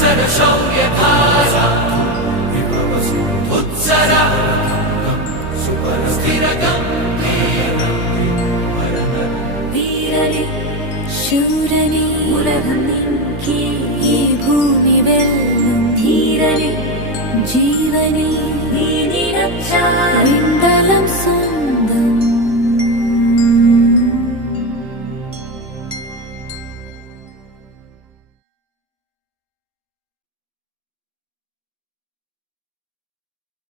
शौर्यधारा उत्सरा വീരനെ ശൂരനെ ഉലകം നിൻകീ ഈ ഭൂമി വെല്ലും ധീരനെ ജീവനെ നീ നിറച്ചാൽ വിണ്ടലം